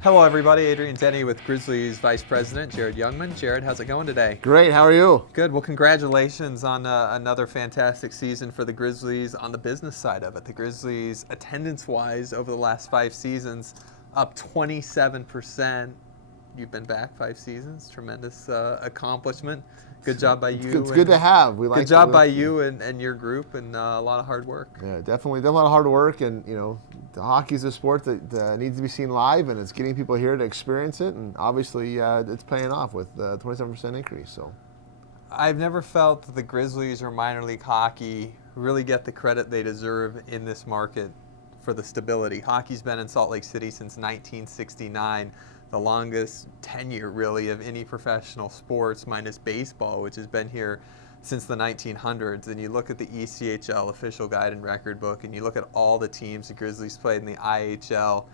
Hello, everybody. Adrian Denny with Grizzlies Vice President Jared Youngman. Jared, how's it going today? Great. How are you? Good. Well, congratulations on another fantastic season for the Grizzlies on the business side of it. The Grizzlies, attendance-wise, over the last 5 seasons, up 27%. You've been back 5 seasons. Tremendous accomplishment. Good job by you. It's good to have. Good job by you and your group, and a lot of hard work. Yeah, definitely done a lot of hard work, and the hockey's a sport that needs to be seen live, and it's getting people here to experience it, and obviously it's paying off with the 27% increase. So, I've never felt that the Grizzlies or minor league hockey really get the credit they deserve in this market for the stability. Hockey's been in Salt Lake City since 1969. The longest tenure, really, of any professional sports, minus baseball, which has been here since the 1900s. And you look at the ECHL official guide and record book, and you look at all the teams the Grizzlies played in the IHL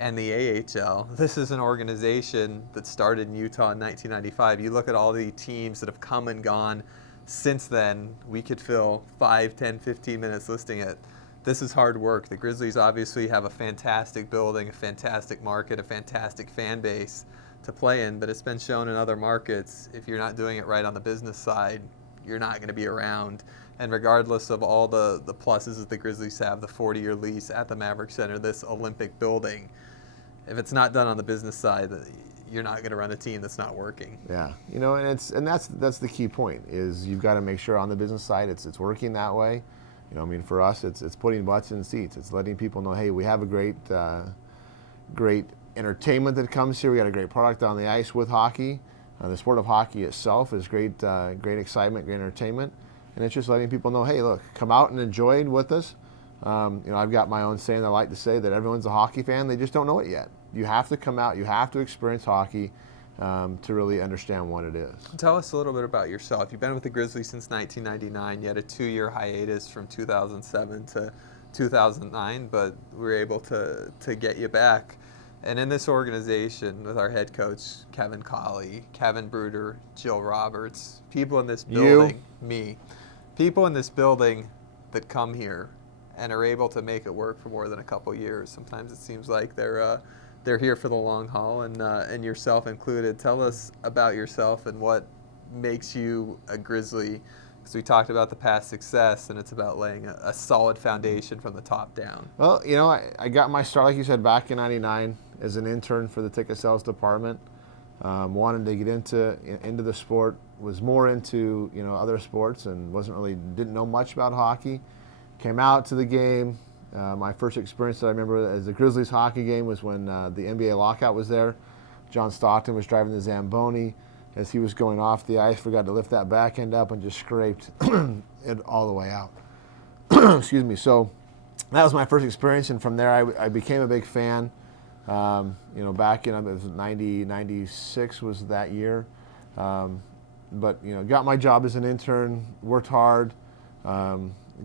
and the AHL. This is an organization that started in Utah in 1995. You look at all the teams that have come and gone since then. We could fill 5, 10, 15 minutes listing it. This is hard work. The Grizzlies obviously have a fantastic building, a fantastic market, a fantastic fan base to play in, but it's been shown in other markets, if you're not doing it right on the business side, you're not going to be around. And regardless of all the pluses that the Grizzlies have, the 40-year lease at the Maverick Center, this Olympic building, if it's not done on the business side, you're not going to run a team that's not working. Yeah, and that's the key point, is you've got to make sure on the business side it's working that way. For us, it's putting butts in seats. It's letting people know, hey, we have a great entertainment that comes here. We got a great product on the ice with hockey. The sport of hockey itself is great excitement, great entertainment, and it's just letting people know, hey, look, come out and enjoy it with us. I've got my own saying I like to say that everyone's a hockey fan. They just don't know it yet. You have to come out. You have to experience hockey to really understand what it is. Tell us a little bit about yourself. You've been with the Grizzlies since 1999. You had a 2-year hiatus from 2007 to 2009, but we were able to get you back. And in this organization, with our head coach, Kevin Colley, Kevin Bruder, Jill Roberts, people in this building, people in this building that come here and are able to make it work for more than a couple years. Sometimes it seems like they're here for the long haul, and yourself included. Tell us about yourself and what makes you a Grizzly, because we talked about the past success, and it's about laying a solid foundation from the top down. Well, I got my start, like you said, back in '99 as an intern for the ticket sales department. Wanted to get into the sport, was more into other sports, and didn't know much about hockey. Came out to the game. My first experience that I remember as a Grizzlies hockey game was when the NBA lockout was there. John Stockton was driving the Zamboni. As he was going off the ice, forgot to lift that back end up and just scraped it all the way out. Excuse me. So that was my first experience, and from there I became a big fan. Back in, it was 96 was that year. But got my job as an intern, worked hard.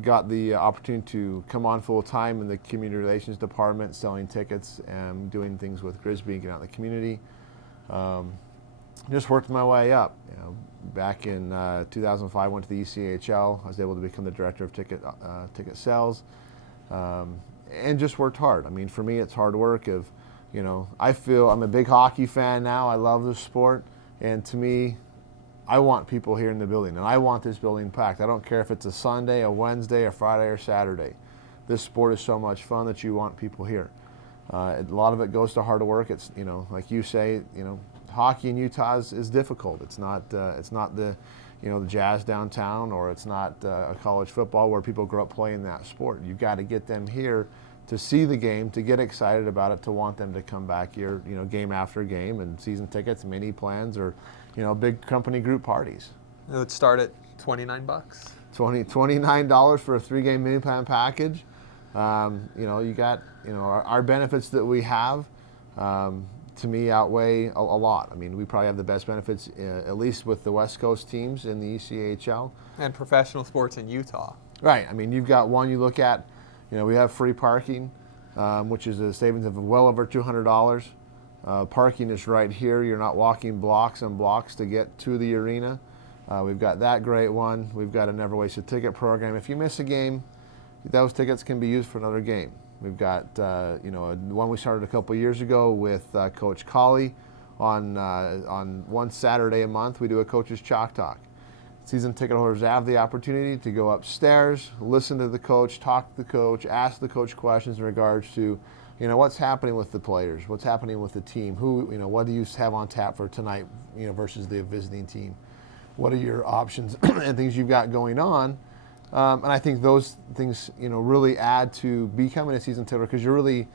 Got the opportunity to come on full time in the community relations department, selling tickets and doing things with Grizz getting out in the community. Just worked my way up. Back in 2005, went to the ECHL. I was able to become the director of ticket sales, and just worked hard. For me, it's hard work. I feel I'm a big hockey fan now. I love the sport, and to me, I want people here in the building, and I want this building packed. I don't care if it's a Sunday, a Wednesday, a Friday, or Saturday. This sport is so much fun that you want people here. A lot of it goes to hard work. It's like you say, hockey in Utah is difficult. It's not the Jazz downtown, or it's not a college football where people grow up playing that sport. You've got to get them here to see the game, to get excited about it, to want them to come back here, game after game, and season tickets, mini plans, or big company group parties. It would start at $29. $29 for a 3-game mini plan package. You got our benefits that we have. To me, outweigh a lot. We probably have the best benefits, at least with the West Coast teams in the ECHL. And professional sports in Utah. Right. You've got one you look at. We have free parking, which is a savings of well over $200. Parking is right here. You're not walking blocks and blocks to get to the arena. We've got that great one. We've got a never wasted ticket program. If you miss a game, those tickets can be used for another game. We've got one we started a couple years ago with Coach Colley. On one Saturday a month, we do a coach's chalk talk. Season ticket holders have the opportunity to go upstairs, listen to the coach, talk to the coach, ask the coach questions in regards to, what's happening with the players, what's happening with the team, what do you have on tap for tonight, versus the visiting team, what are your options and things you've got going on, and I think those things, really add to becoming a season ticket holder, because you're really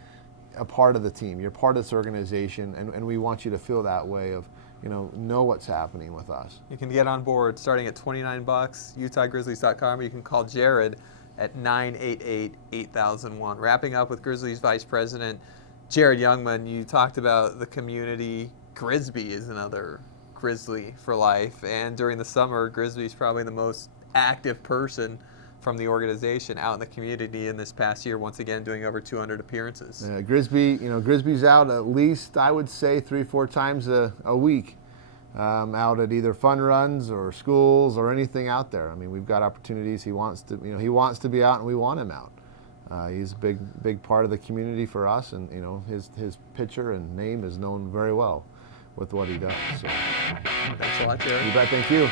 a part of the team, you're part of this organization, and we want you to feel that way of, know what's happening with us. You can get on board starting at $29, UtahGrizzlies.com, or you can call Jared at 988-8001. Wrapping up with Grizzlies Vice President Jared Youngman, you talked about the community. Grisby is another Grizzly for life, and during the summer, Grisby is probably the most active person from the organization out in the community in this past year, once again doing over 200 appearances. Grisby's out at least, I would say, 3-4 times a week, out at either fun runs or schools or anything out there. I mean, we've got opportunities. He wants to be out, and we want him out. He's a big part of the community for us, and his picture and name is known very well with what he does. So. Thanks a lot, Jared. You bet. Thank you.